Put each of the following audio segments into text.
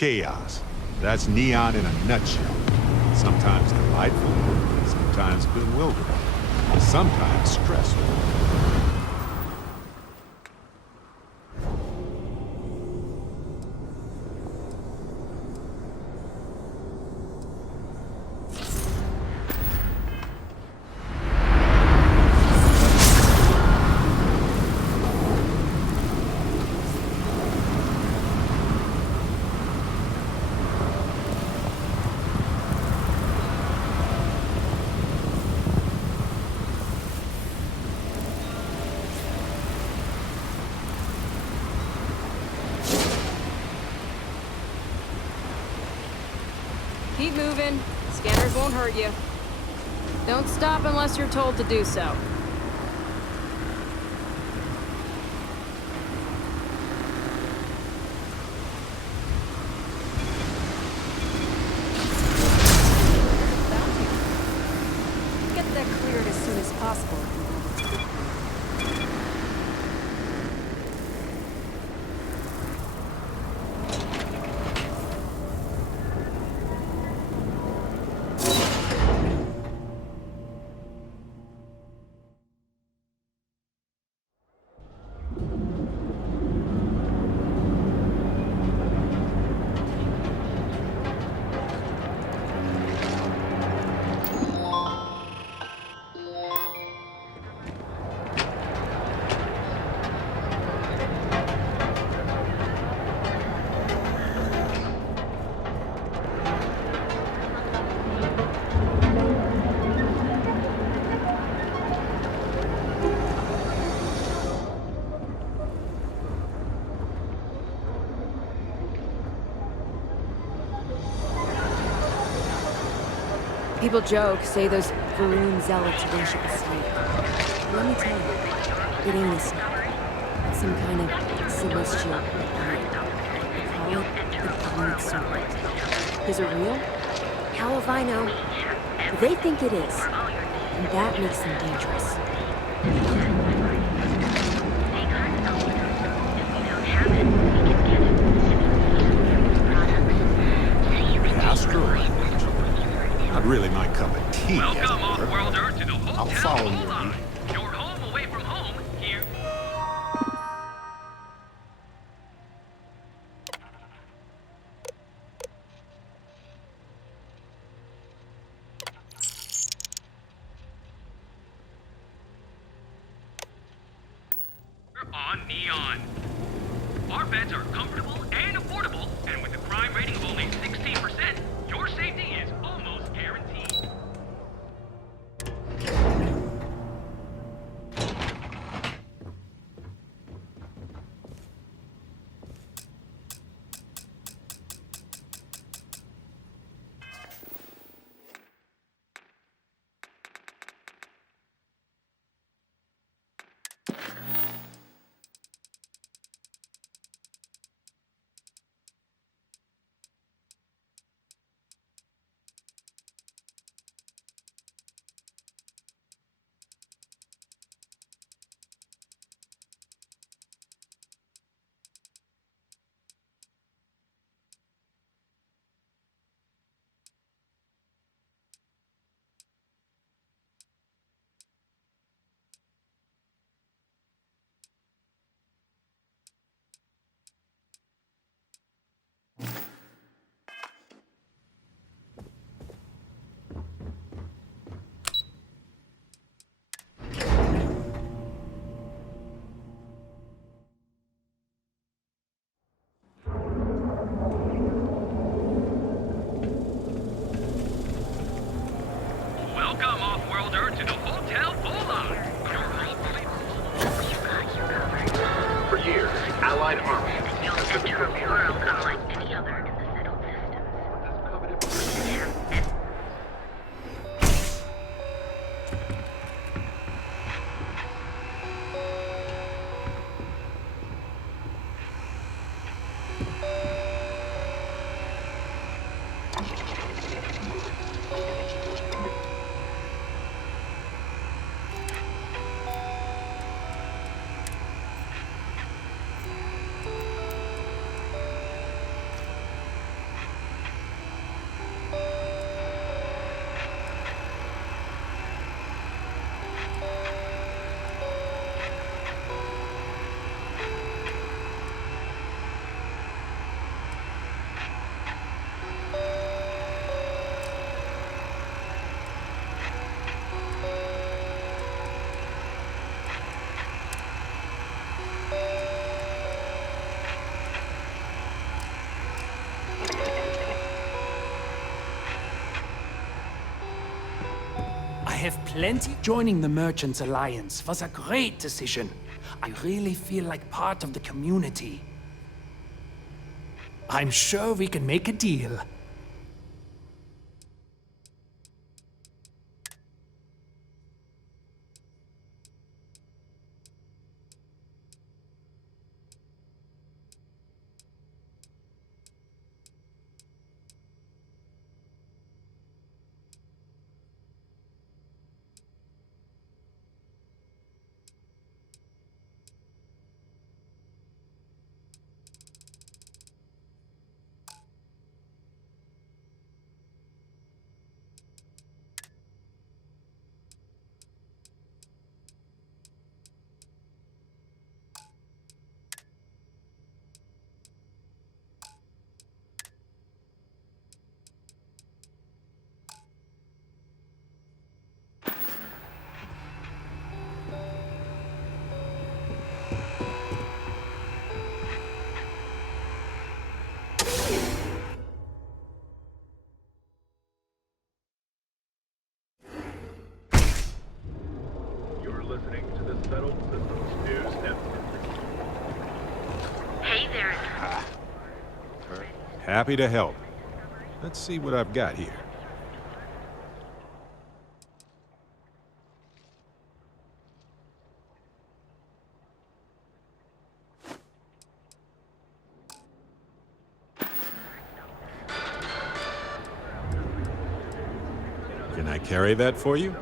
Chaos. That's Neon in a nutshell. Sometimes delightful, sometimes bewildering, sometimes stressful. Keep moving. Scanners won't hurt you. Don't stop unless you're told to do so. Get that cleared as soon as possible. People joke, say those Varun zealots worship a snake. Let me tell you, it ain't a snake. It's some kind of celestial being. They call it the Blade Serpent. Is it real? How if I know? They think it is, and that makes them dangerous. Astral language. Not really my cup of tea, as it Welcome, were. off-worlder, to the I'll Hotel follow your Hola. lead. Your home away from home here. We're on Neon. Our beds are comfortable and affordable, and with a crime rating of only 16%, your safety is almost guaranteed. Welcome, off-worlder, to the Hotel Hola. Your home away. For years, Allied armies You'll enter a world unlike any other in the settled systems. have plenty. Joining the Merchants Alliance was a great decision. I really feel like part of the community. I'm sure we can make a deal. You're listening to the Settled Systems News Network. Hey there. Happy to help. Let's see what I've got here. Can I carry that for you?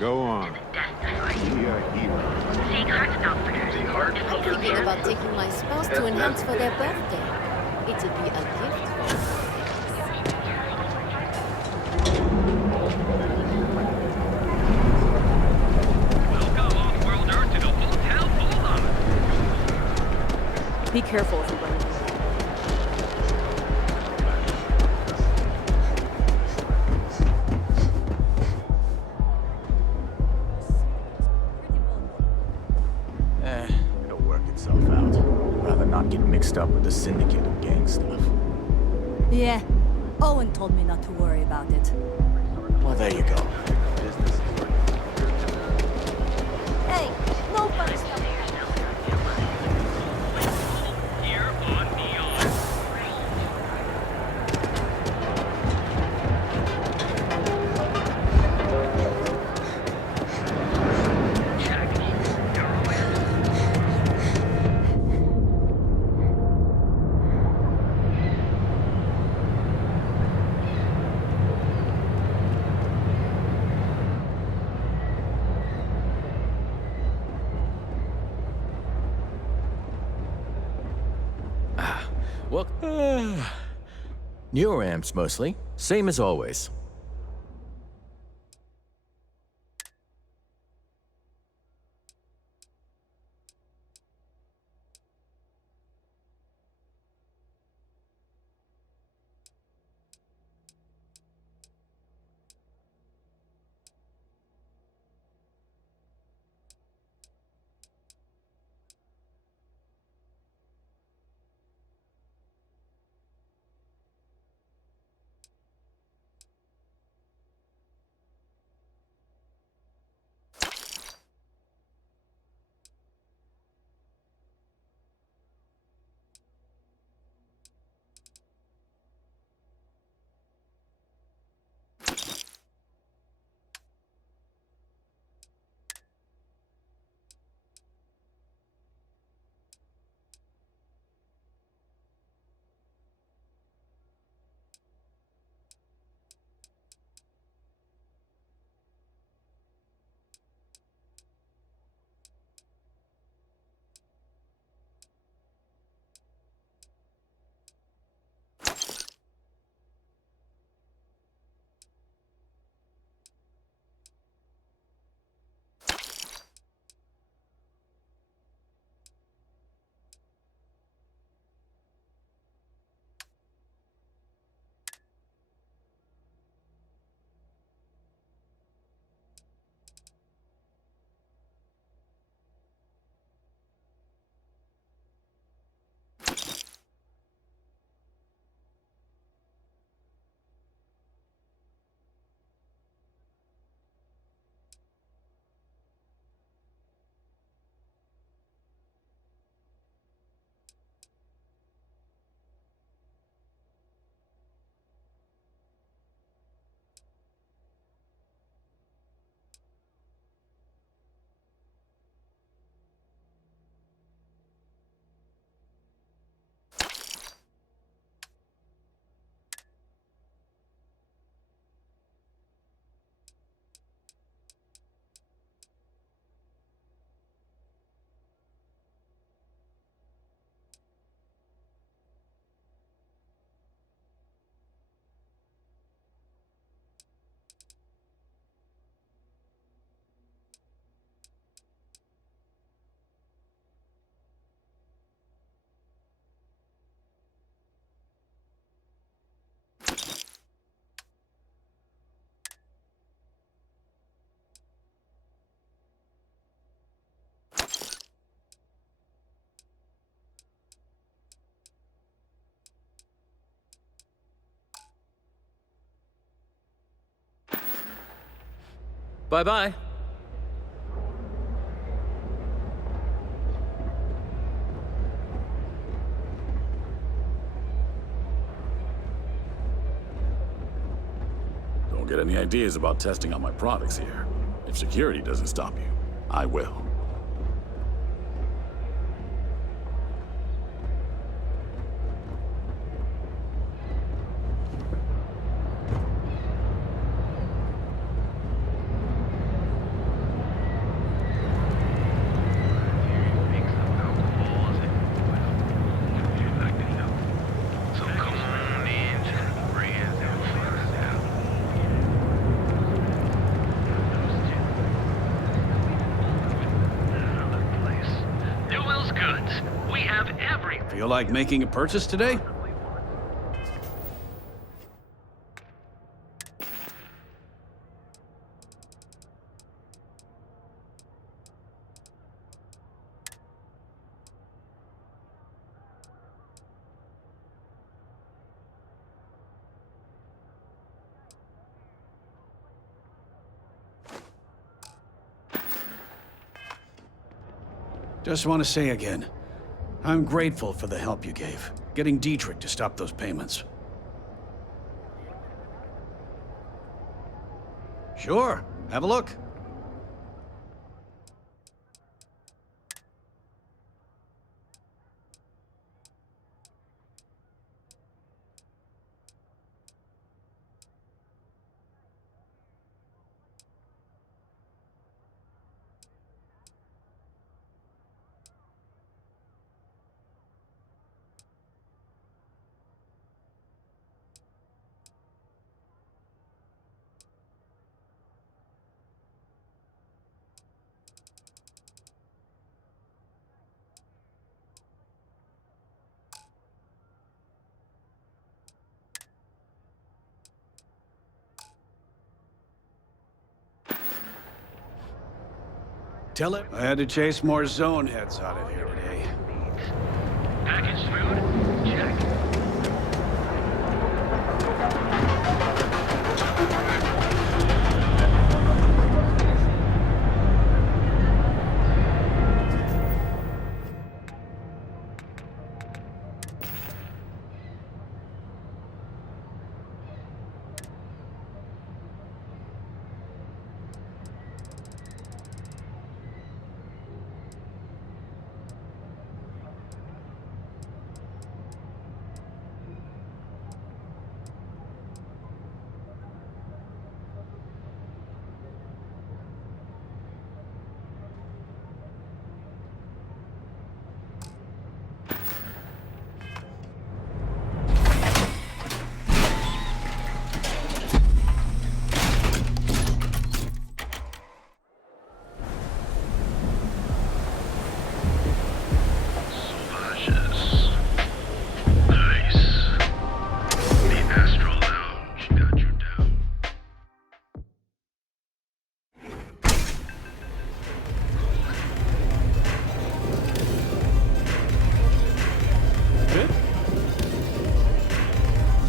Go on. Be a hero. Seeing Heartstone for The heart of I'm their thinking church. about taking my spouse to enhance for their birthday. It'd be a gift. Welcome, off-worlder, to the Hotel Poland. Be careful if you run into them. It'll work itself out. Rather not get mixed up with the syndicate and gang stuff. Yeah. Owen told me not to worry about it. Well, there you go. Business is Hey, no fun stuff. Here on Neon. Well, newer amps mostly. Same as always. Bye-bye. Don't get any ideas about testing out my products here. If security doesn't stop you, I will. Feel like making a purchase today? Just want to say again, I'm grateful for the help you gave, getting Dietrich to stop those payments. Sure, have a look. Tell it. I had to chase more zone heads out of here today. Package food? Check.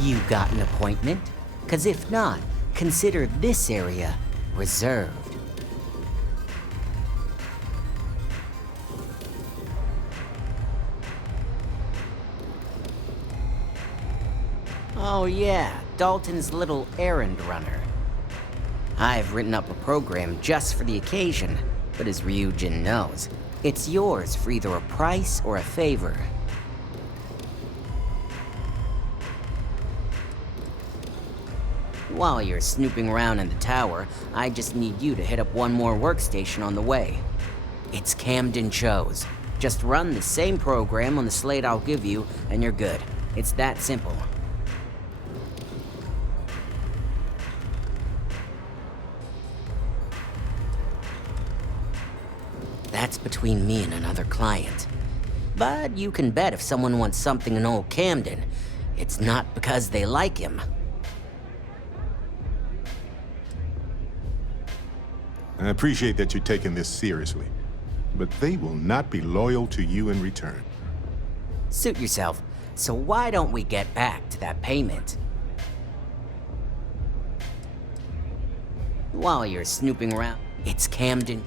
You got an appointment? 'Cause if not, consider this area reserved. Oh yeah, Dalton's little errand runner. I've written up a program just for the occasion, but as Ryujin knows, it's yours for either a price or a favor. While you're snooping around in the tower, I just need you to hit up one more workstation on the way. It's Camden Cho's. Just run the same program on the slate I'll give you, and you're good. It's that simple. That's between me and another client. But you can bet if someone wants something in old Camden, it's not because they like him. I appreciate that you're taking this seriously, but they will not be loyal to you in return. Suit yourself. So why don't we get back to that payment? While you're snooping around, it's Camden.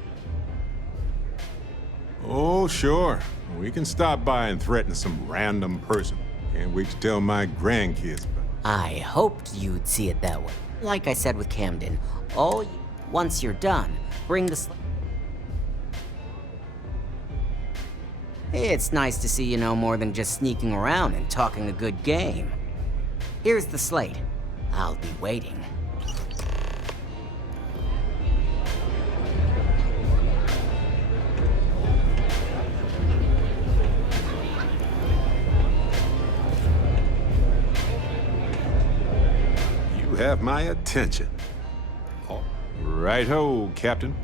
Oh, sure. We can stop by and threaten some random person. Can't wait to tell my grandkids about it. I hoped you'd see it that way. Like I said with Camden, once you're done, bring the slate. It's nice to see you know more than just sneaking around and talking a good game. Here's the slate. I'll be waiting. You have my attention. Right-ho, Captain.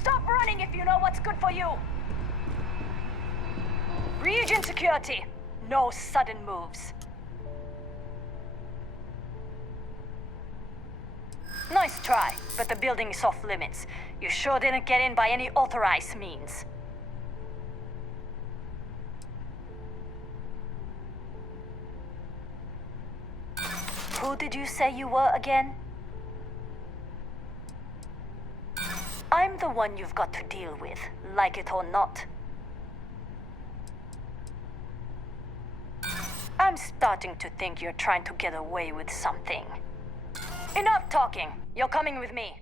Stop running if you know what's good for you! Region security. No sudden moves. Nice try, but the building is off limits. You sure didn't get in by any authorized means. Who did you say you were again? I'm the one you've got to deal with, like it or not. I'm starting to think you're trying to get away with something. Enough talking. You're coming with me.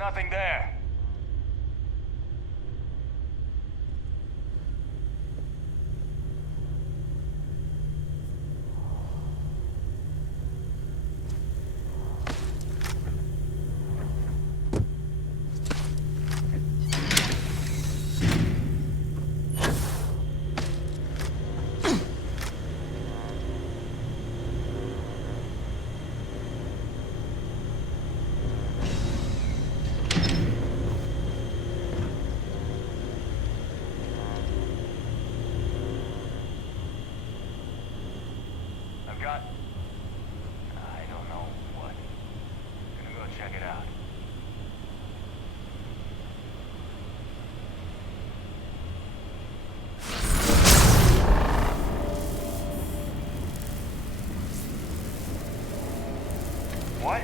nothing there. I don't know what. Gonna go check it out. What?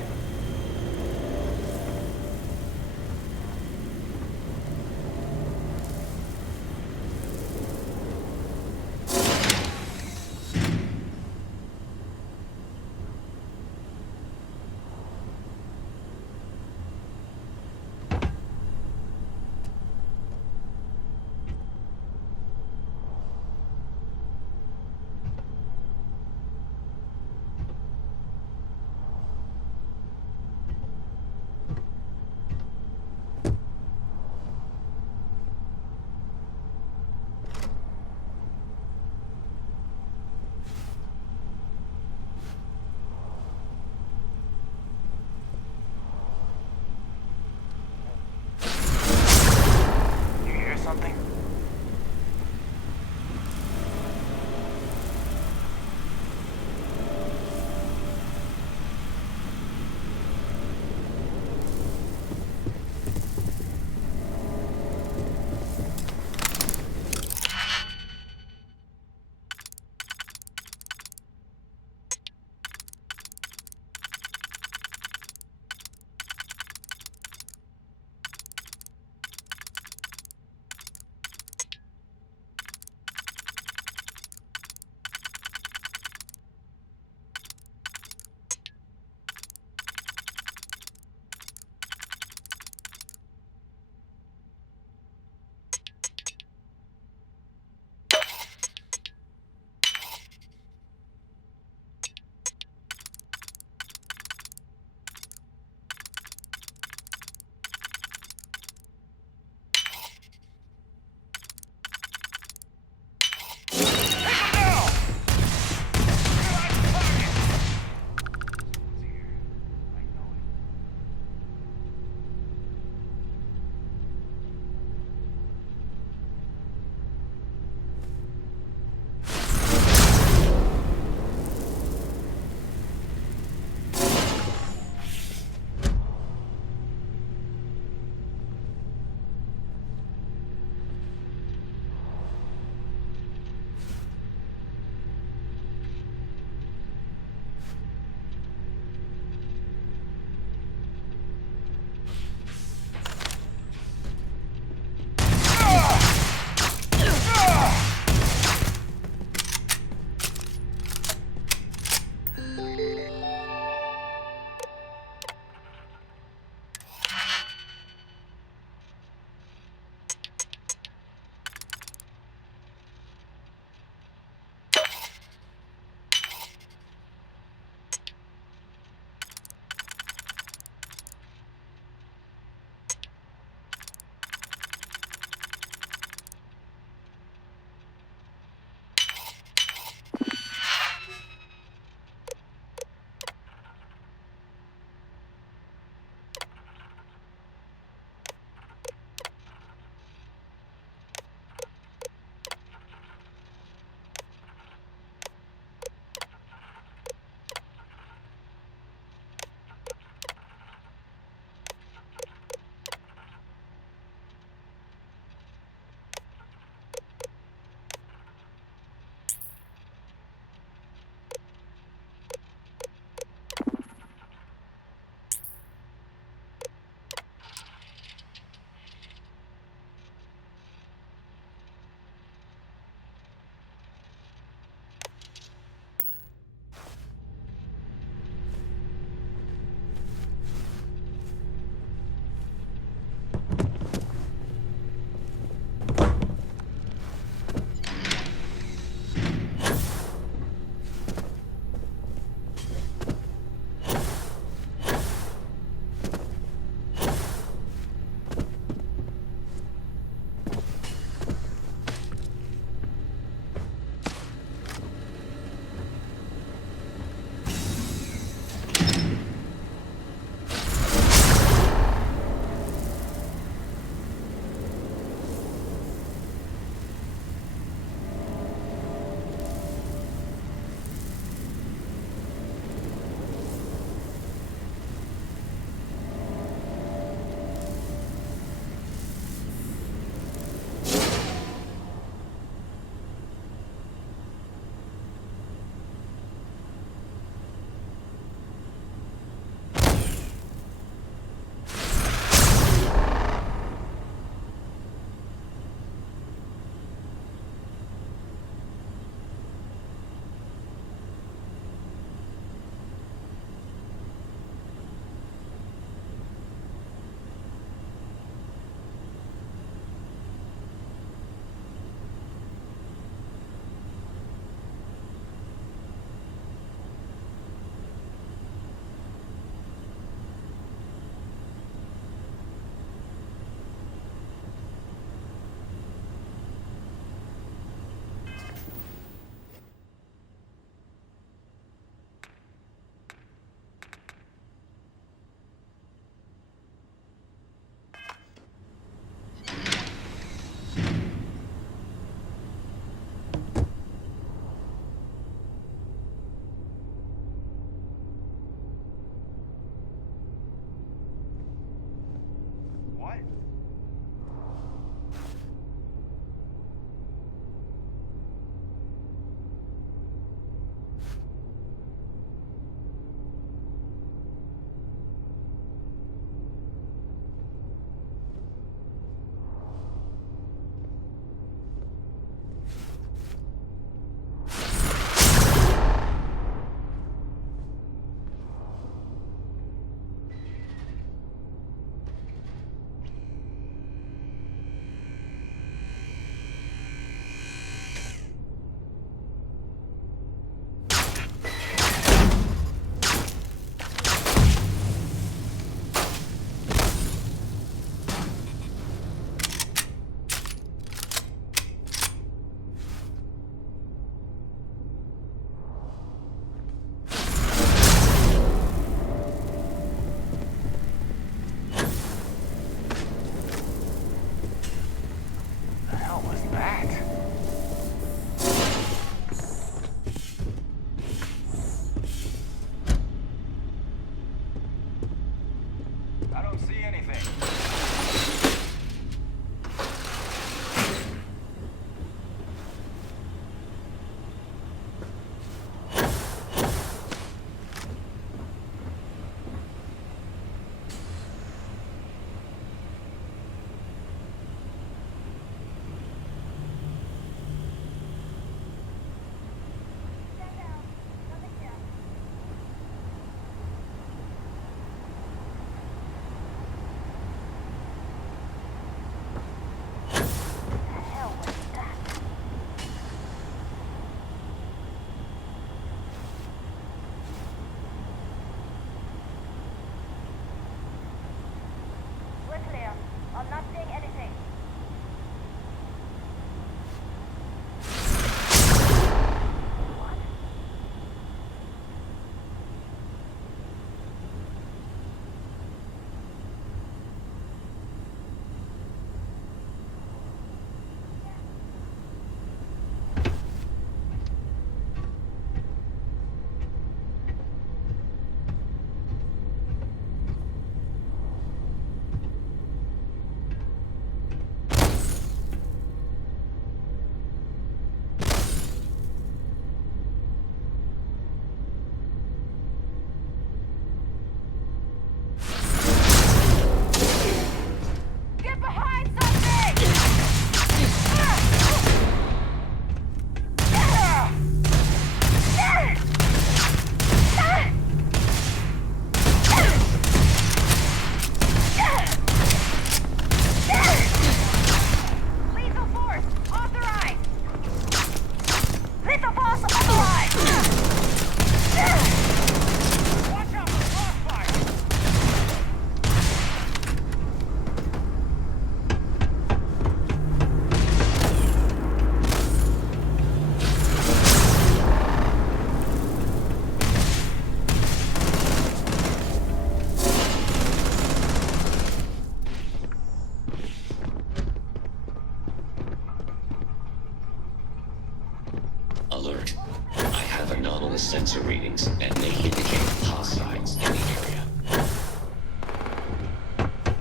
sensor readings, and they indicate hostiles in the area.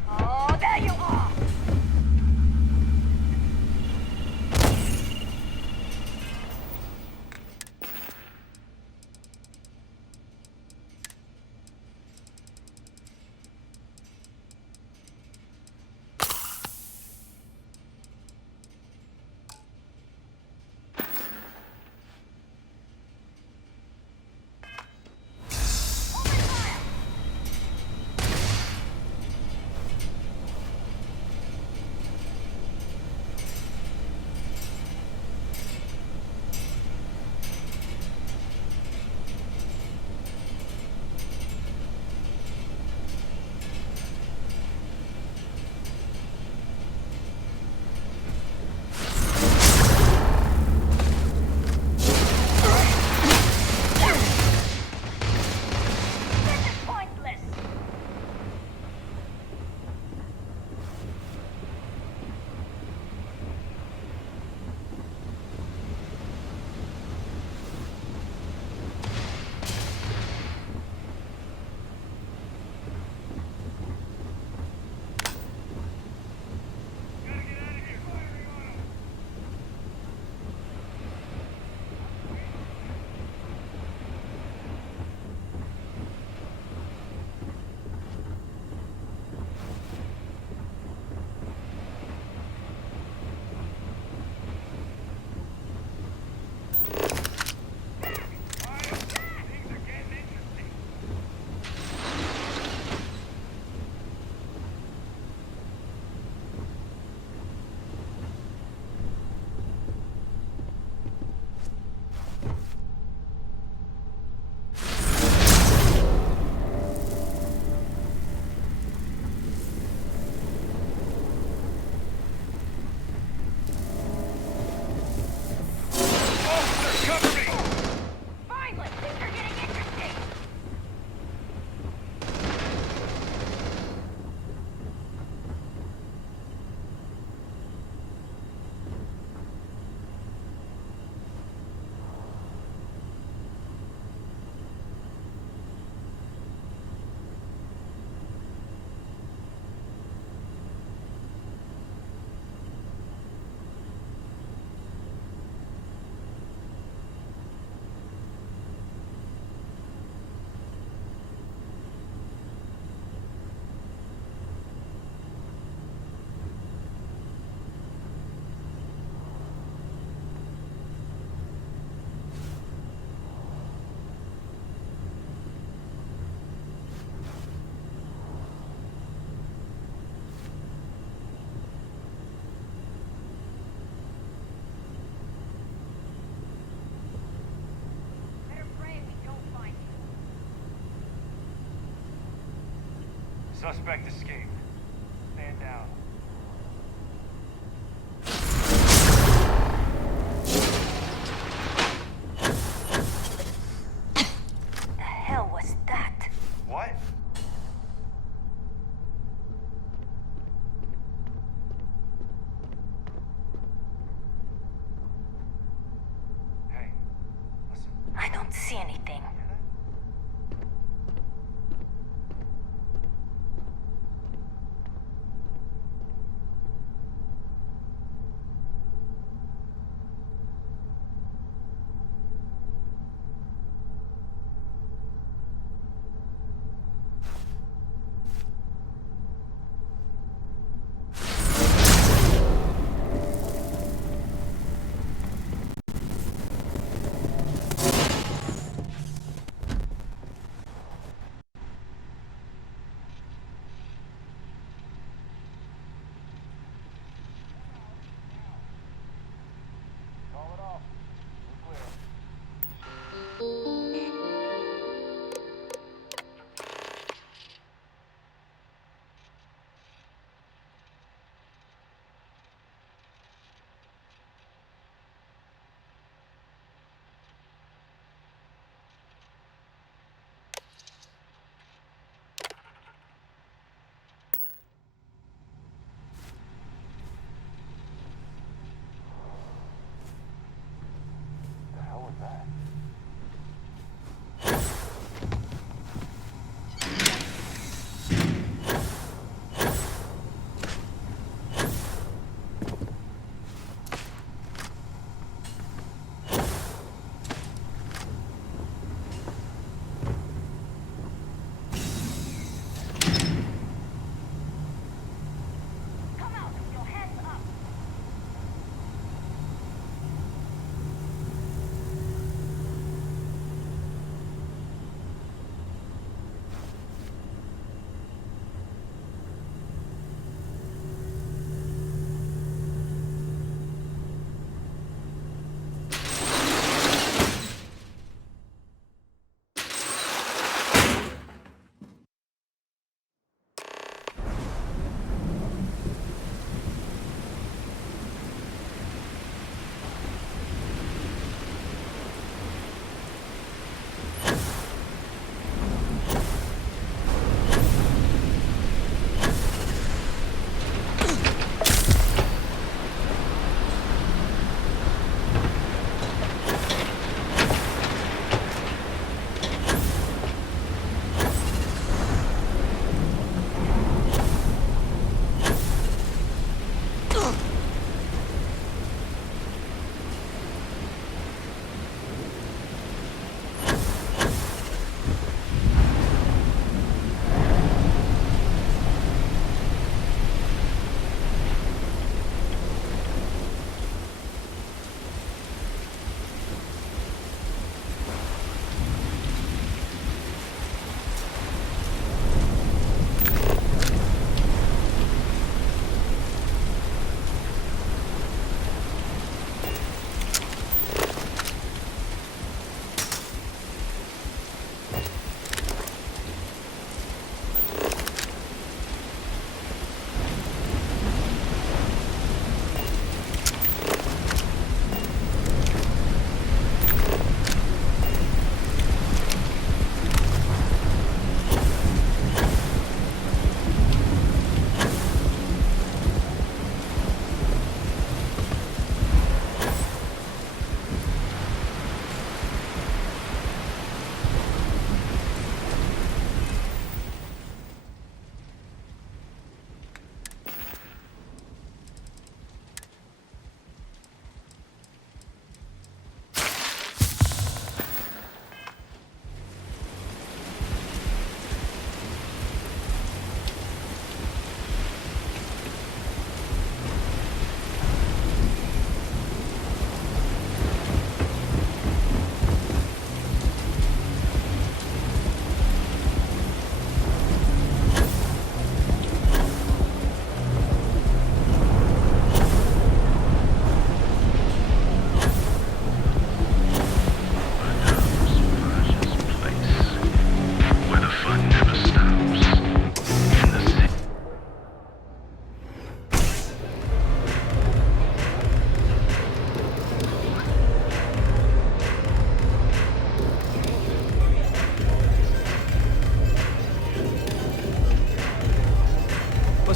Oh, there you are! Suspect escaped. Stand down. The hell was that? What? Hey, listen. I don't see anything.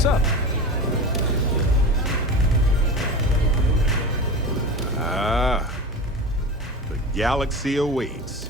What's up? Ah, the galaxy awaits.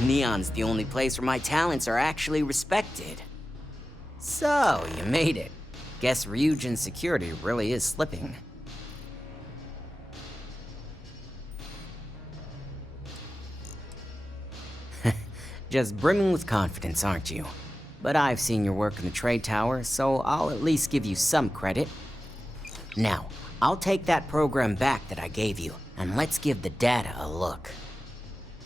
Neon's the only place where my talents are actually respected. So, you made it. Guess Ryujin's security really is slipping. Just brimming with confidence, aren't you? But I've seen your work in the trade tower, so I'll at least give you some credit. Now, I'll take that program back that I gave you, and let's give the data a look.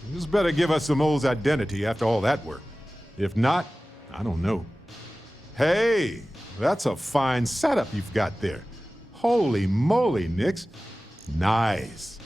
You just better give us Samo's identity after all that work. If not, I don't know. Hey, that's a fine setup you've got there. Holy moly, Nix. Nice.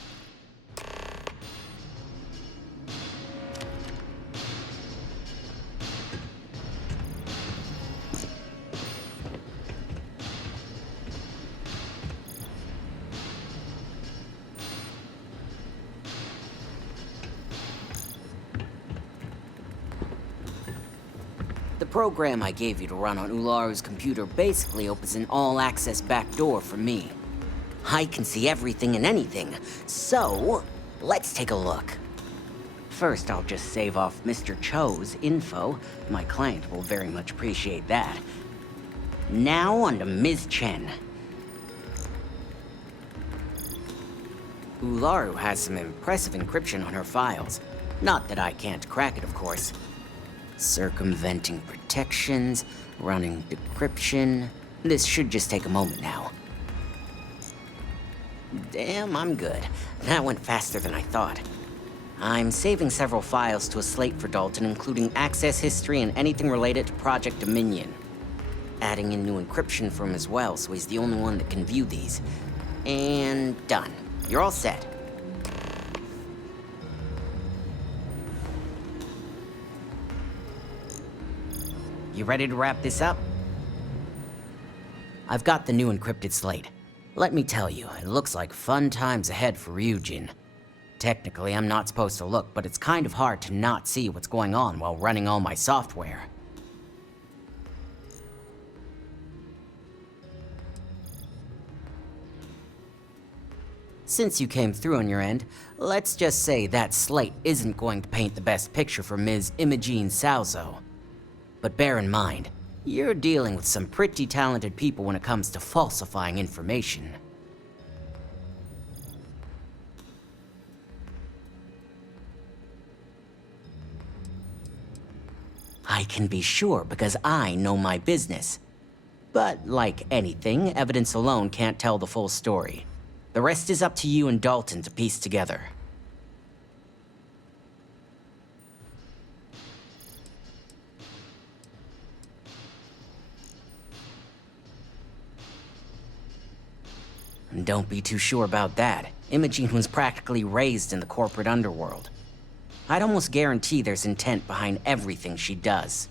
The program I gave you to run on Ularu's computer basically opens an all-access backdoor for me. I can see everything and anything, so let's take a look. First, I'll just save off Mr. Cho's info. My client will very much appreciate that. Now on to Ms. Chen. Ularu has some impressive encryption on her files. Not that I can't crack it, of course. Circumventing protections, running decryption. This should just take a moment now. Damn, I'm good. That went faster than I thought. I'm saving several files to a slate for Dalton, including access history and anything related to Project Dominion. Adding in new encryption for him as well, so he's the only one that can view these. And done. You're all set. You ready to wrap this up? I've got the new encrypted slate. Let me tell you, it looks like fun times ahead for Ryujin. Technically, I'm not supposed to look, but it's kind of hard to not see what's going on while running all my software. Since you came through on your end, let's just say that slate isn't going to paint the best picture for Ms. Imogene Salzo. But bear in mind, you're dealing with some pretty talented people when it comes to falsifying information. I can be sure because I know my business. But like anything, evidence alone can't tell the full story. The rest is up to you and Dalton to piece together. And don't be too sure about that. Imogene was practically raised in the corporate underworld. I'd almost guarantee there's intent behind everything she does.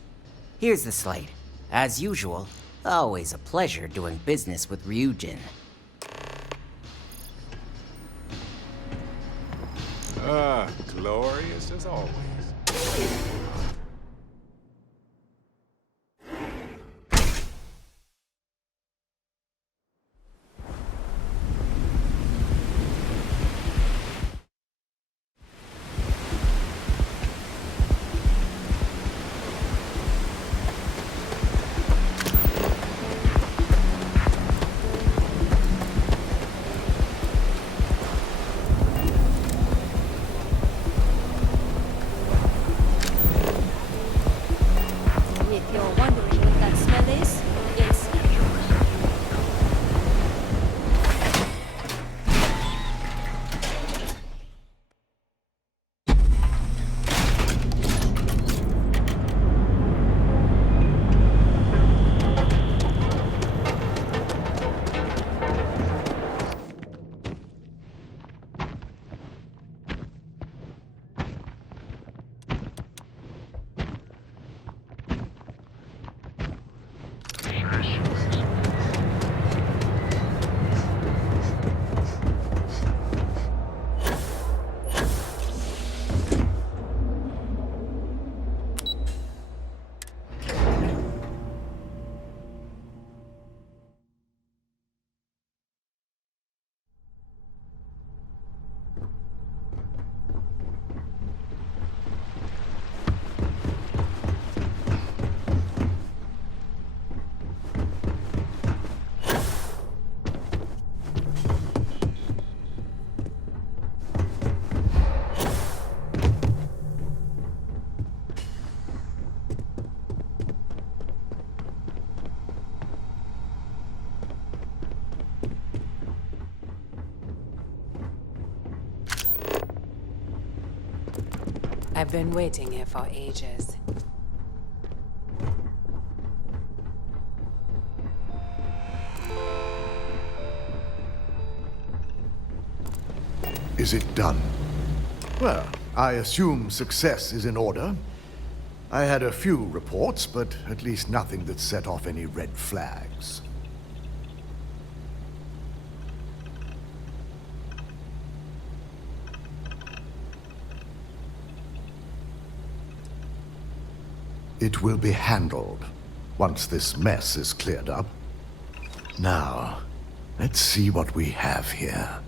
Here's the slate. As usual, always a pleasure doing business with Ryujin. Glorious as always. have been waiting here for ages. Is it done? Well, I assume success is in order. I had a few reports, but at least nothing that set off any red flags. It will be handled once this mess is cleared up. Now, let's see what we have here.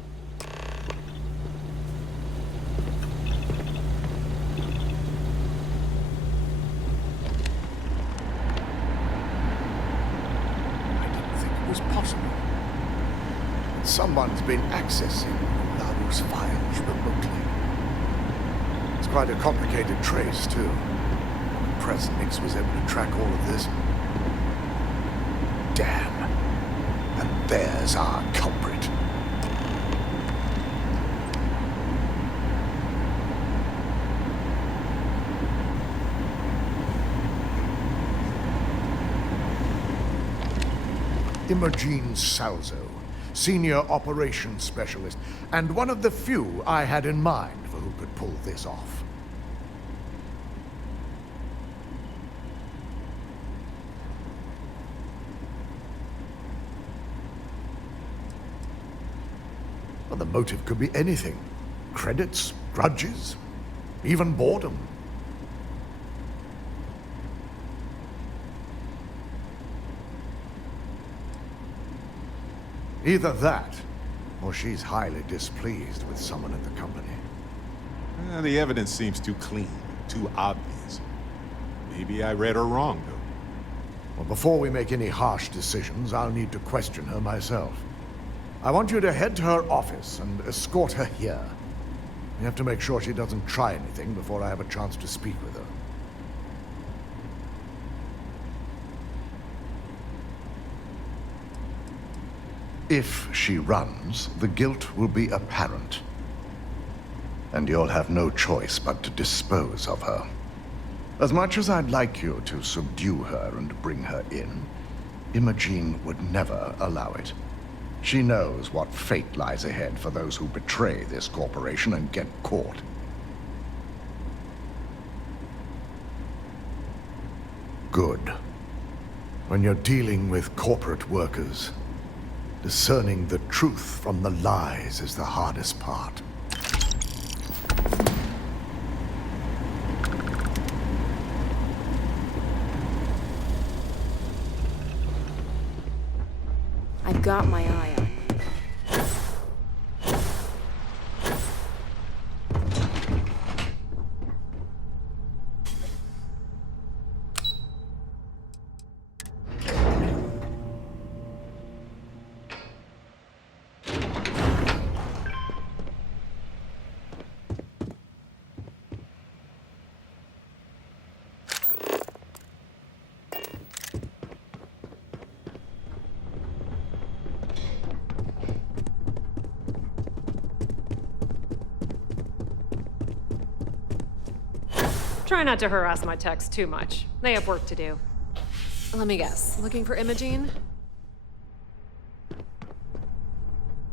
Possible. Someone's been accessing Laru's files remotely. It's quite a complicated trace, too. Presnix was able to track all of this. Damn. And there's our culprit. Imogene Salzo, Senior Operations Specialist, and one of the few I had in mind for who could pull this off. Well, the motive could be anything. Credits, grudges, even boredom. Either that, or she's highly displeased with someone at the company. The evidence seems too clean, too obvious. Maybe I read her wrong, though. Well, before we make any harsh decisions, I'll need to question her myself. I want you to head to her office and escort her here. We have to make sure she doesn't try anything before I have a chance to speak with her. If she runs, the guilt will be apparent. And you'll have no choice but to dispose of her. As much as I'd like you to subdue her and bring her in, Imogene would never allow it. She knows what fate lies ahead for those who betray this corporation and get caught. Good. When you're dealing with corporate workers, discerning the truth from the lies is the hardest part. I've got my eye on you. Try not to harass my techs too much. They have work to do. Let me guess. Looking for Imogene?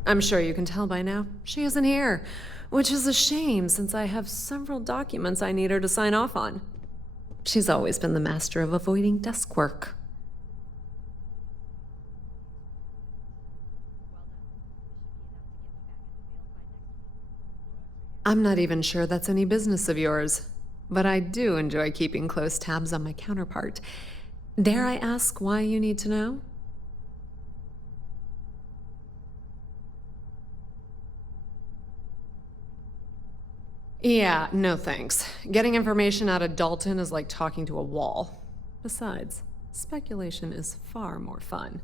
I'm sure you can tell by now. She isn't here, which is a shame since I have several documents I need her to sign off on. She's always been the master of avoiding desk work. I'm not even sure that's any business of yours. But I do enjoy keeping close tabs on my counterpart. Dare I ask why you need to know? Yeah, no thanks. Getting information out of Dalton is like talking to a wall. Besides, speculation is far more fun.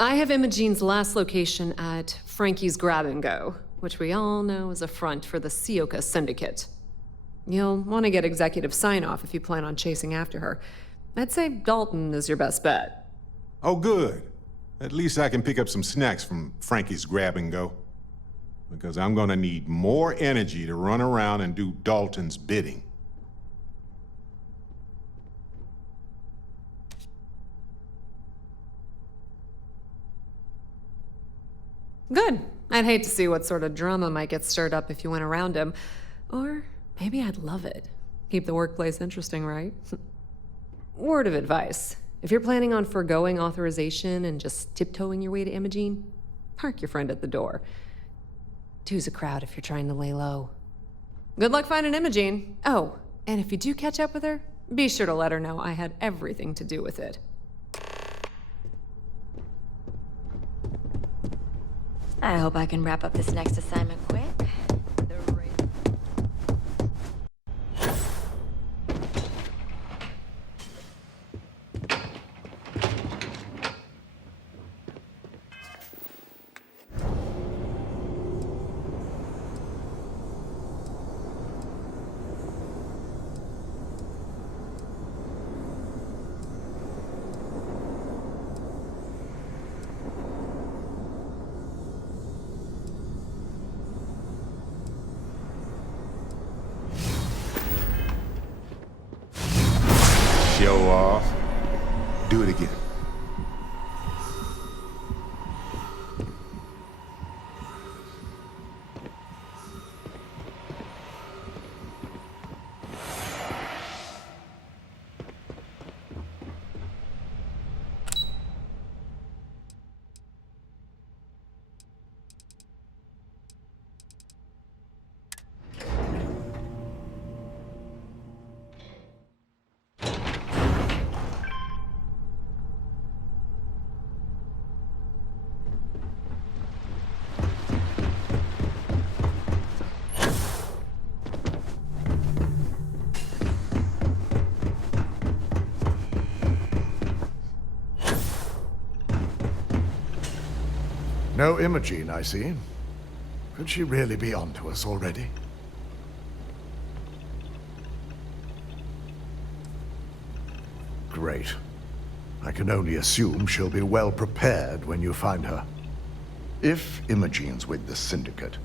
I have Imogene's last location at Frankie's Grab and Go, which we all know is a front for the Sioka Syndicate. You'll want to get executive sign-off if you plan on chasing after her. I'd say Dalton is your best bet. Oh, good. At least I can pick up some snacks from Frankie's Grab and Go. Because I'm gonna need more energy to run around and do Dalton's bidding. Good. I'd hate to see what sort of drama might get stirred up if you went around him. Or maybe I'd love it. Keep the workplace interesting, right? Word of advice. If you're planning on foregoing authorization and just tiptoeing your way to Imogene, park your friend at the door. Two's a crowd if you're trying to lay low. Good luck finding Imogene. Oh, and if you do catch up with her, be sure to let her know I had everything to do with it. I hope I can wrap up this next assignment quick. Show off. Do it again. No Imogene, I see. Could she really be onto us already? Great. I can only assume she'll be well prepared when you find her. If Imogene's with the Syndicate,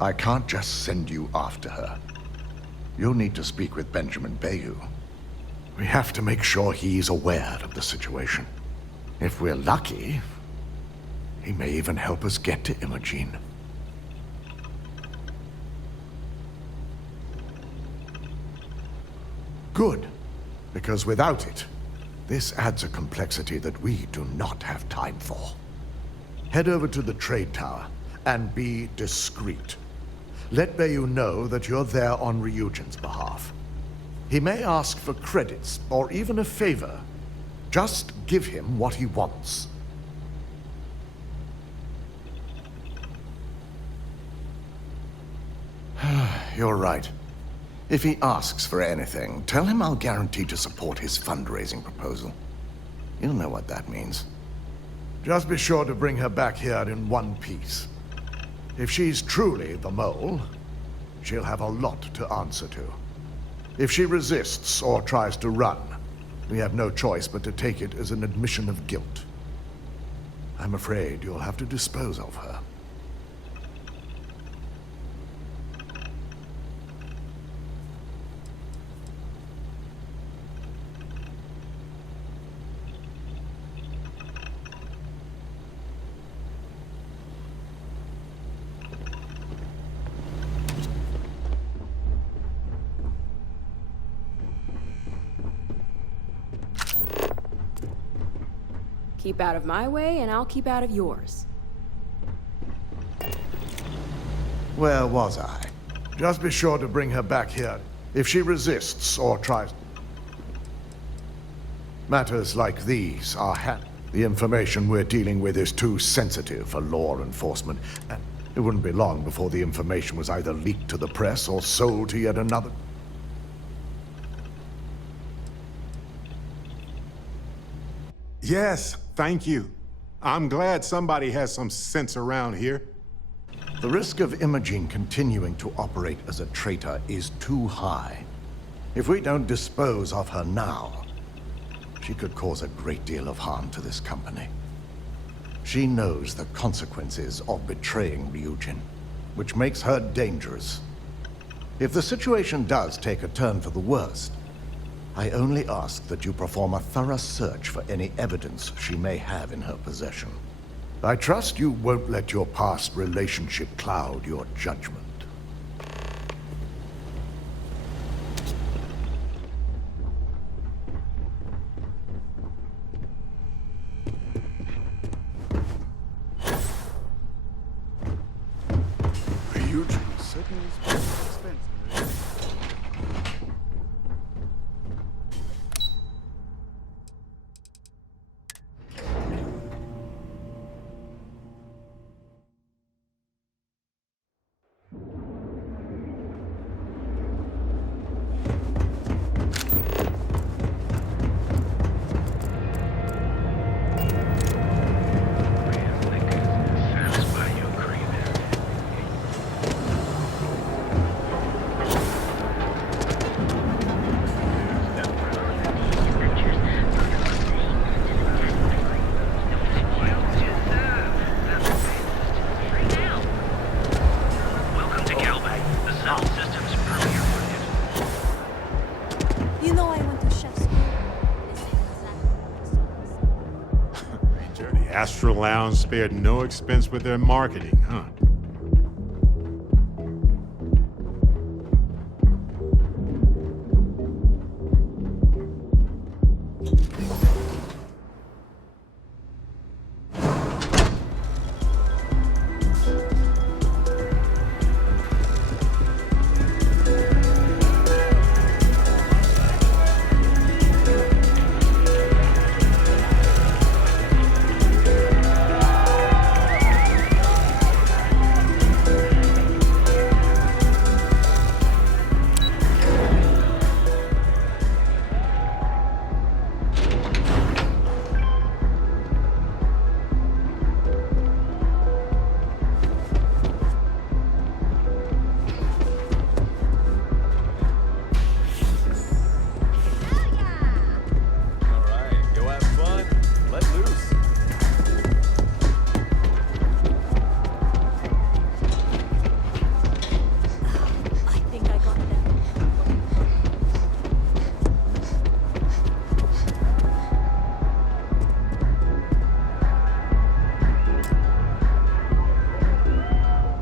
I can't just send you after her. You'll need to speak with Benjamin Bayou. We have to make sure he's aware of the situation. If we're lucky, he may even help us get to Imogene. Good, because without it, this adds a complexity that we do not have time for. Head over to the trade tower and be discreet. Let Bayou know that you're there on Ryujin's behalf. He may ask for credits or even a favor. Just give him what he wants. You're right. If he asks for anything, tell him I'll guarantee to support his fundraising proposal. You'll know what that means. Just be sure to bring her back here in one piece. If she's truly the mole, she'll have a lot to answer to. If she resists or tries to run, we have no choice but to take it as an admission of guilt. I'm afraid you'll have to dispose of her. Keep out of my way, and I'll keep out of yours. Where was I? Just be sure to bring her back here. If she resists or tries... Matters like these are the information we're dealing with is too sensitive for law enforcement. And it wouldn't be long before the information was either leaked to the press or sold to yet another... Yes, thank you. I'm glad somebody has some sense around here. The risk of Imogene continuing to operate as a traitor is too high. If we don't dispose of her now, she could cause a great deal of harm to this company. She knows the consequences of betraying Ryujin, which makes her dangerous. If the situation does take a turn for the worst, I only ask that you perform a thorough search for any evidence she may have in her possession. I trust you won't let your past relationship cloud your judgment. Astral Lounge spared no expense with their marketing, huh?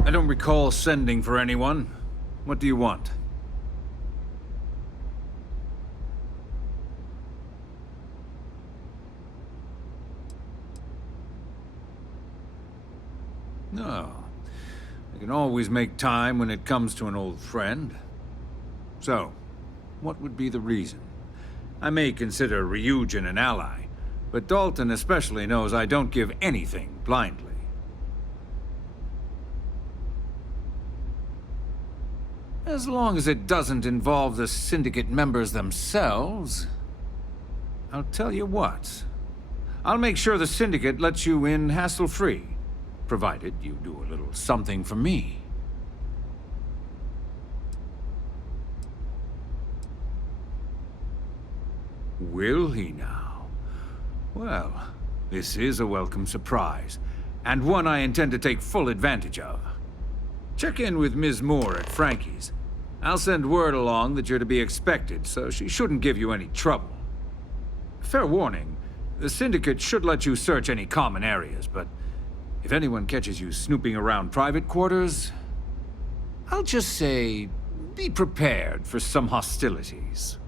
I don't recall sending for anyone. What do you want? No. I can always make time when it comes to an old friend. So, what would be the reason? I may consider Ryujin an ally, but Dalton especially knows I don't give anything blindly. As long as it doesn't involve the Syndicate members themselves, I'll tell you what. I'll make sure the Syndicate lets you in hassle-free, provided you do a little something for me. Will he now? Well, this is a welcome surprise, and one I intend to take full advantage of. Check in with Ms. Moore at Frankie's. I'll send word along that you're to be expected, so she shouldn't give you any trouble. Fair warning, the Syndicate should let you search any common areas, but if anyone catches you snooping around private quarters, I'll just say, be prepared for some hostilities.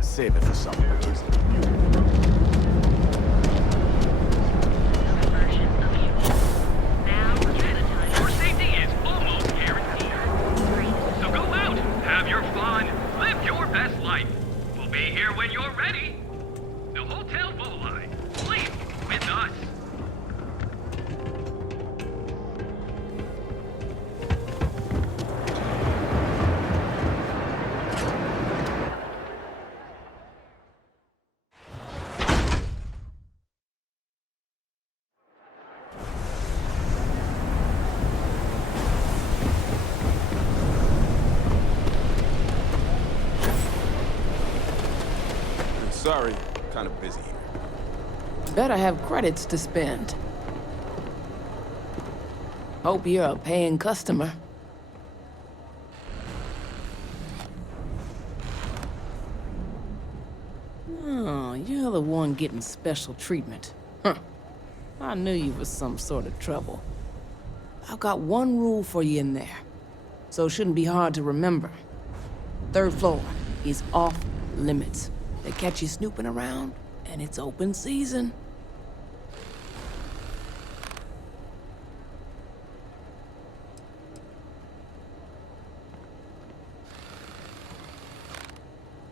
Save it for something. Your safety is almost guaranteed. So go out, have your fun, live your best life. We'll be here when you're ready. The Hotel Volai. Please, with us. Sorry, kind of busy here. Better have credits to spend. Hope you're a paying customer. Oh, you're the one getting special treatment. Huh. I knew you was some sort of trouble. I've got one rule for you in there, so it shouldn't be hard to remember. 3rd floor is off limits. They catch you snooping around, and it's open season.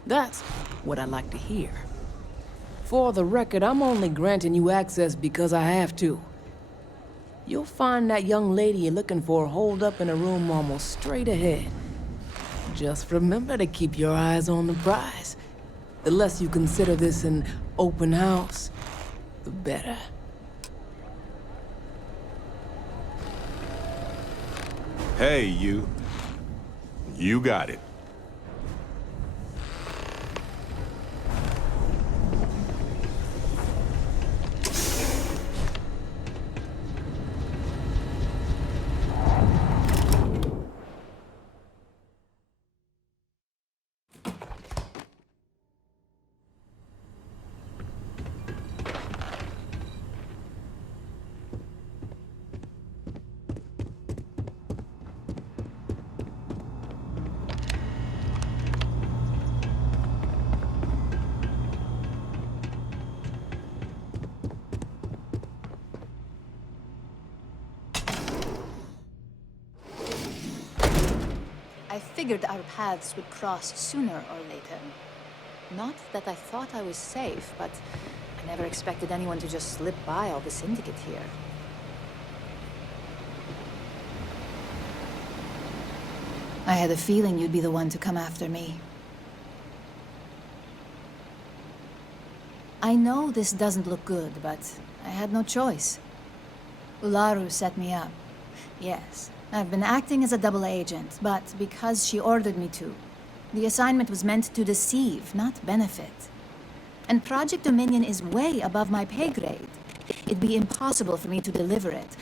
That's what I like to hear. For the record, I'm only granting you access because I have to. You'll find that young lady you're looking for holed up in a room almost straight ahead. Just remember to keep your eyes on the prize. The less you consider this an open house, the better. Hey, you. You got it. I figured our paths would cross sooner or later. Not that I thought I was safe, but I never expected anyone to just slip by all the Syndicate here. I had a feeling you'd be the one to come after me. I know this doesn't look good, but I had no choice. Ularu set me up. Yes, I've been acting as a double agent, but because she ordered me to. The assignment was meant to deceive, not benefit. And Project Dominion is way above my pay grade. It'd be impossible for me to deliver it.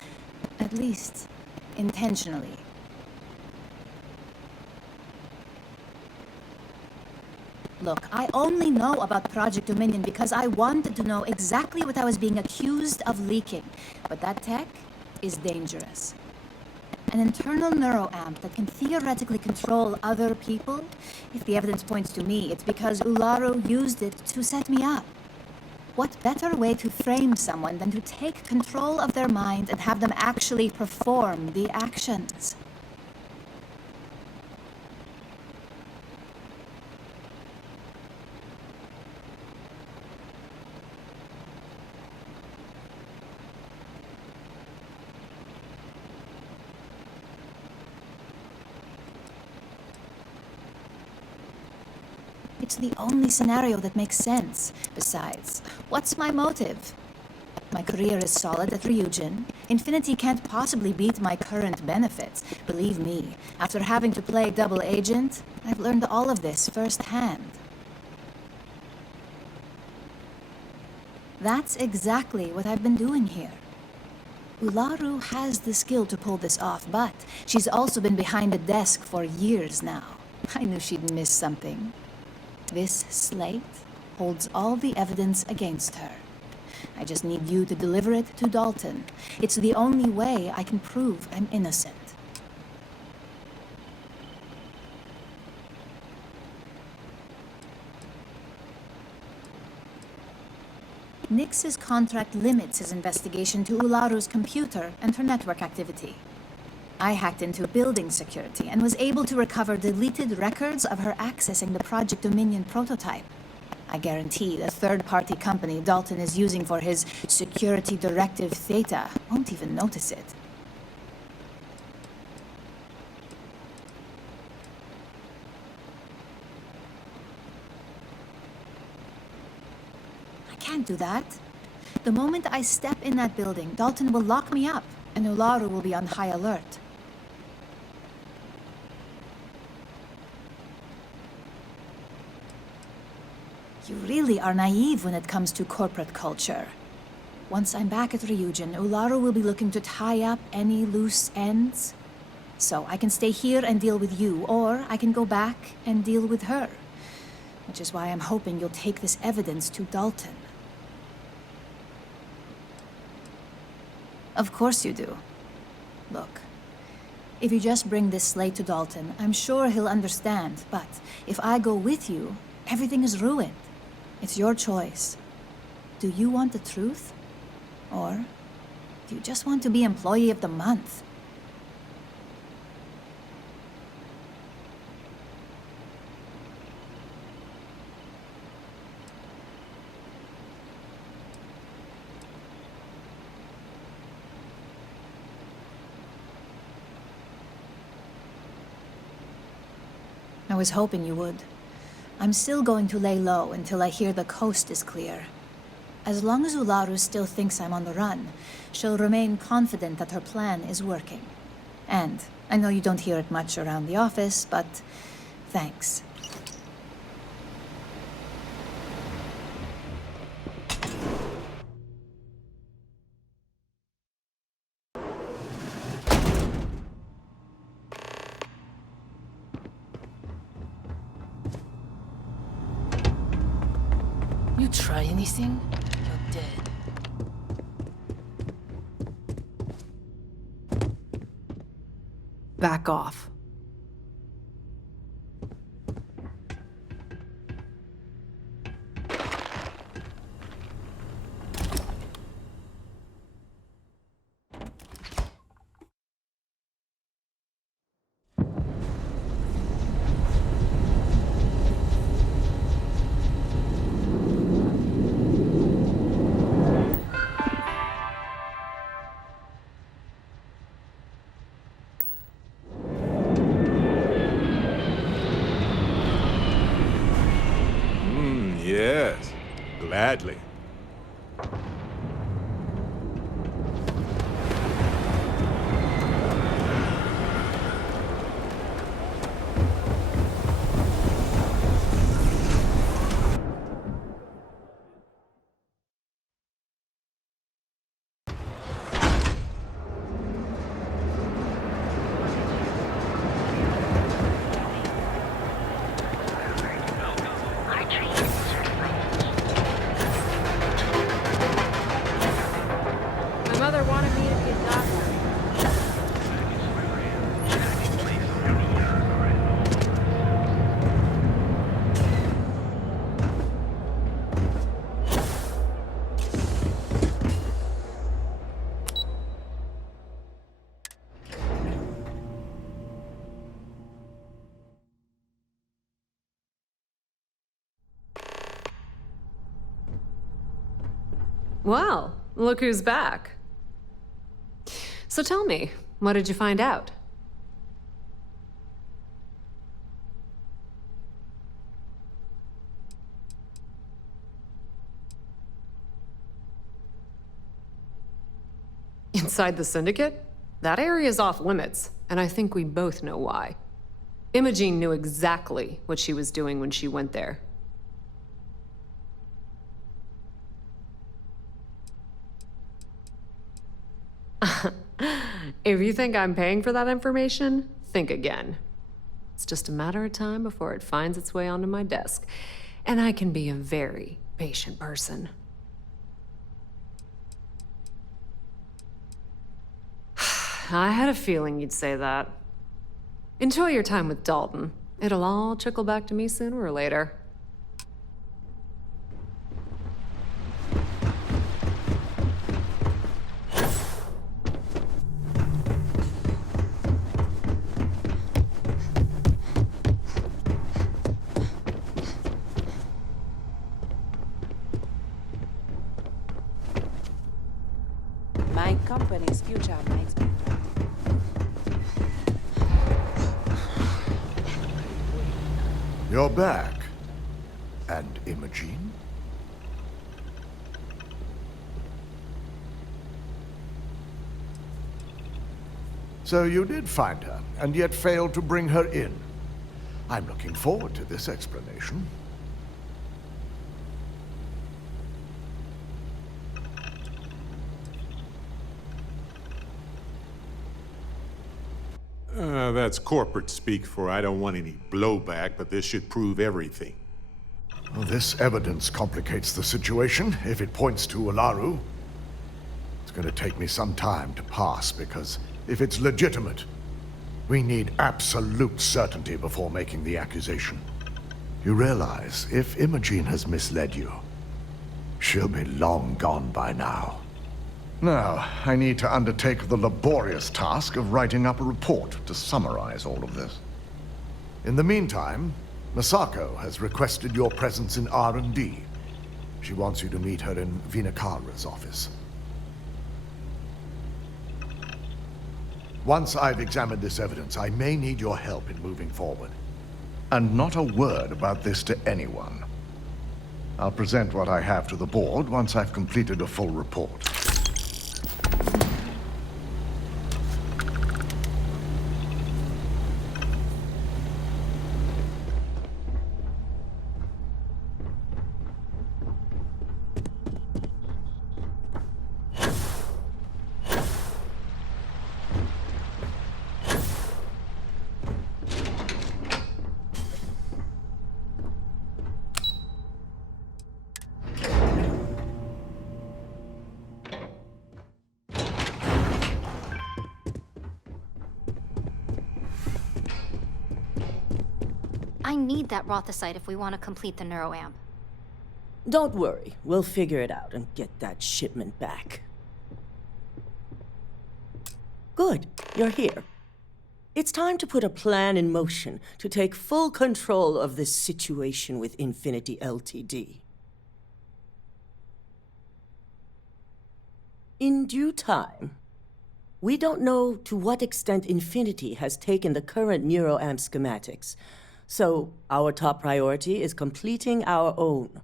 At least, intentionally. Look, I only know about Project Dominion because I wanted to know exactly what I was being accused of leaking. But that tech is dangerous. An internal neuroamp that can theoretically control other people? If the evidence points to me, it's because Ularu used it to set me up. What better way to frame someone than to take control of their mind and have them actually perform the actions? It's the only scenario that makes sense. Besides, what's my motive? My career is solid at Ryujin. Infinity can't possibly beat my current benefits. Believe me, after having to play double agent, I've learned all of this firsthand. That's exactly what I've been doing here. Ularu has the skill to pull this off, but she's also been behind a desk for years now. I knew she'd miss something. This slate holds all the evidence against her. I just need you to deliver it to Dalton. It's the only way I can prove I'm innocent. Nix's contract limits his investigation to Ularu's computer and her network activity. I hacked into building security and was able to recover deleted records of her accessing the Project Dominion prototype. I guarantee the third-party company Dalton is using for his security directive Theta won't even notice it. I can't do that. The moment I step in that building, Dalton will lock me up, and Ularu will be on high alert. You really are naive when it comes to corporate culture. Once I'm back at Ryujin, Ularu will be looking to tie up any loose ends. So I can stay here and deal with you, or I can go back and deal with her. Which is why I'm hoping you'll take this evidence to Dalton. Of course you do. Look, if you just bring this slate to Dalton, I'm sure he'll understand. But if I go with you, everything is ruined. It's your choice. Do you want the truth? Or do you just want to be Employee of the Month? I was hoping you would. I'm still going to lay low until I hear the coast is clear. As long as Ularu still thinks I'm on the run, she'll remain confident that her plan is working. And I know you don't hear it much around the office, but thanks. You try anything, you're dead. Back off. Yes, gladly. Well, look who's back. So tell me, what did you find out? Inside the Syndicate? That area's off limits, and I think we both know why. Imogene knew exactly what she was doing when she went there. If you think I'm paying for that information, think again. It's just a matter of time before it finds its way onto my desk, and I can be a very patient person. I had a feeling you'd say that. Enjoy your time with Dalton. It'll all trickle back to me sooner or later. My company's future might be threatened. You're back. And Imogene? So you did find her, and yet failed to bring her in. I'm looking forward to this explanation. That's corporate speak for I don't want any blowback, but this should prove everything. Well, this evidence complicates the situation if it points to Alaru. It's going to take me some time to pass, because if it's legitimate, we need absolute certainty before making the accusation. You realize, if Imogene has misled you, she'll be long gone by now. Now, I need to undertake the laborious task of writing up a report to summarize all of this. In the meantime, Masako has requested your presence in R&D. She wants you to meet her in Vinakara's office. Once I've examined this evidence, I may need your help in moving forward. And not a word about this to anyone. I'll present what I have to the board once I've completed a full report. I need that Rothicite if we want to complete the neuroamp. Don't worry, we'll figure it out and get that shipment back. Good, you're here. It's time to put a plan in motion to take full control of this situation with Infinity Ltd. In due time. We don't know to what extent Infinity has taken the current neuroamp schematics, so our top priority is completing our own.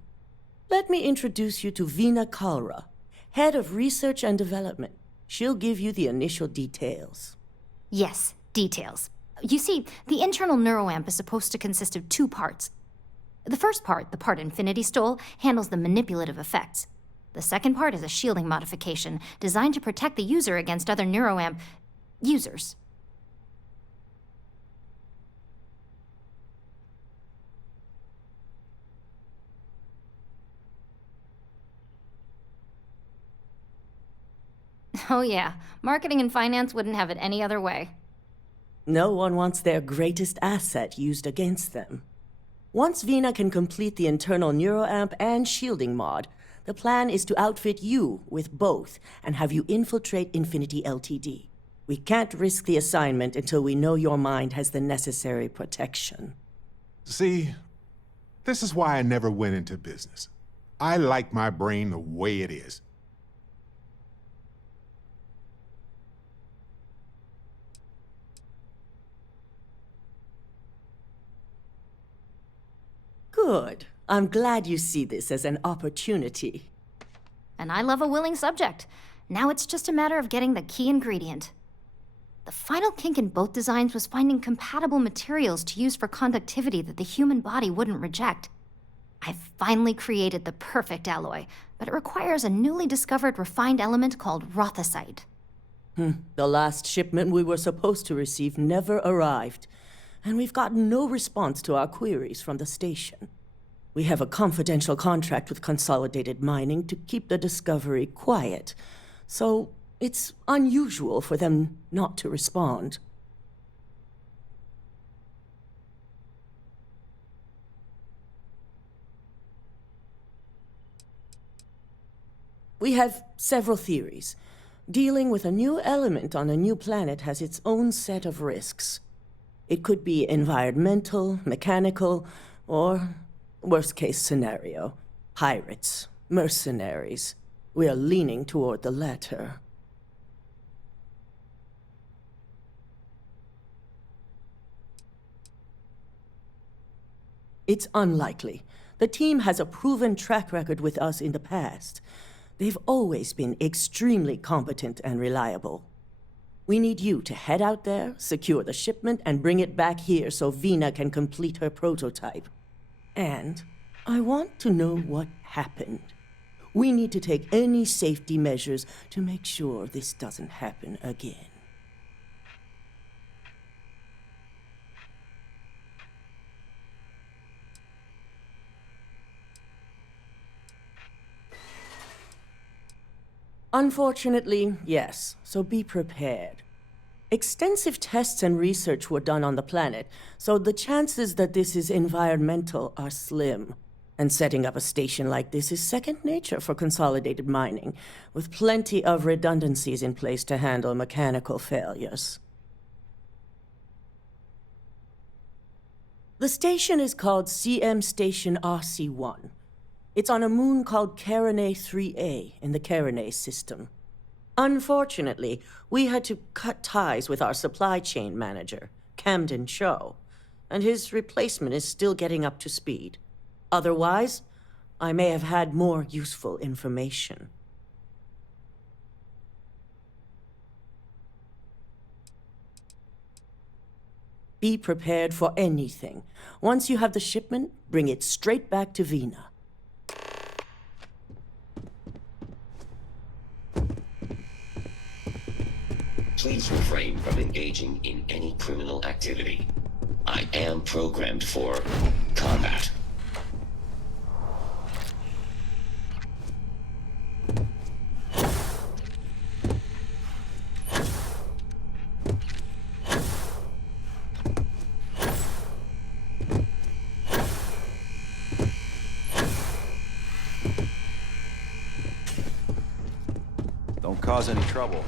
Let me introduce you to Veena Kalra, Head of Research and Development. She'll give you the initial details. Yes, details. You see, the internal neuroamp is supposed to consist of two parts. The first part, the part Infinity stole, handles the manipulative effects. The second part is a shielding modification designed to protect the user against other neuroamp users. Oh yeah, marketing and finance wouldn't have it any other way. No one wants their greatest asset used against them. Once Veena can complete the internal neuroamp and shielding mod, the plan is to outfit you with both and have you infiltrate Infinity Ltd. We can't risk the assignment until we know your mind has the necessary protection. See, this is why I never went into business. I like my brain the way it is. Good. I'm glad you see this as an opportunity. And I love a willing subject. Now it's just a matter of getting the key ingredient. The final kink in both designs was finding compatible materials to use for conductivity that the human body wouldn't reject. I've finally created the perfect alloy, but it requires a newly discovered refined element called Rothicite. The last shipment we were supposed to receive never arrived, and we've gotten no response to our queries from the station. We have a confidential contract with Consolidated Mining to keep the discovery quiet, so it's unusual for them not to respond. We have several theories. Dealing with a new element on a new planet has its own set of risks. It could be environmental, mechanical, or, worst-case scenario, pirates, mercenaries. We are leaning toward the latter. It's unlikely. The team has a proven track record with us in the past. They've always been extremely competent and reliable. We need you to head out there, secure the shipment, and bring it back here so Veena can complete her prototype. And I want to know what happened. We need to take any safety measures to make sure this doesn't happen again. Unfortunately, yes, so be prepared. Extensive tests and research were done on the planet, so the chances that this is environmental are slim. And setting up a station like this is second nature for consolidated mining, with plenty of redundancies in place to handle mechanical failures. The station is called CM Station RC-1. It's on a moon called Carinae 3A in the Carinae system. Unfortunately, we had to cut ties with our supply chain manager, Camden Cho, and his replacement is still getting up to speed. Otherwise, I may have had more useful information. Be prepared for anything. Once you have the shipment, bring it straight back to Vina. Please refrain from engaging in any criminal activity. I am programmed for combat. Don't cause any trouble.